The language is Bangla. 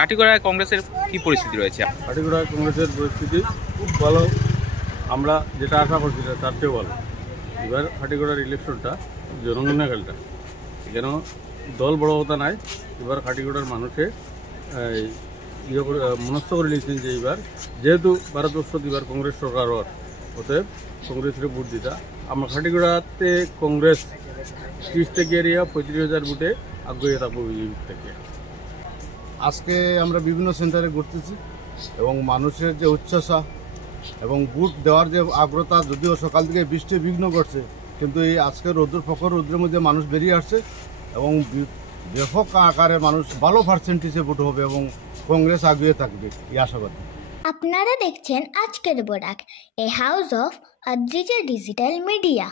কাটিগড়ায় কংগ্রেসের কি পরিস্থিতি রয়েছে? কাটিগড়ায় কংগ্রেসের পরিস্থিতি খুব ভালো, আমরা যেটা আশা করছিলাম তার চেয়েও ভালো। এবার কাটিগড়ার ইলেকশনটা জনগণের খেলটা, কেন দল বড় কথা নাই। এবার কাটিগড়ার মানুষে মনস্থ করে নিয়েছেন যে এবার যেহেতু ভারতবর্ষ এবার কংগ্রেস সরকার হওয়ার, অতএব কংগ্রেসের ভোট দিতা। আমরা কাটিগড়াতে কংগ্রেস 30 থেকে এরিয়া 35,000 ভোটে আগ্রহী থাকবো বিজেপি থেকে। আজকে আমরা বিভিন্ন সেন্টারে ঘুরতেছি এবং মানুষের যে উচ্ছ্বাসা এবং ভোট দেওয়ার যে আগ্রহতা, যদিও সকাল থেকে বৃষ্টি বিঘ্ন করছে, কিন্তু এই আজকে রৌদ্রের মধ্যে মানুষ বেরিয়ে আসছে এবং ব্যাপক আকারে মানুষ ভালো পার্সেন্টেজে ভোট হবে এবং কংগ্রেস আগিয়ে থাকবে এই আশাবাদী। আপনারা দেখছেন আজকের Barak, a house of Adrija digital media.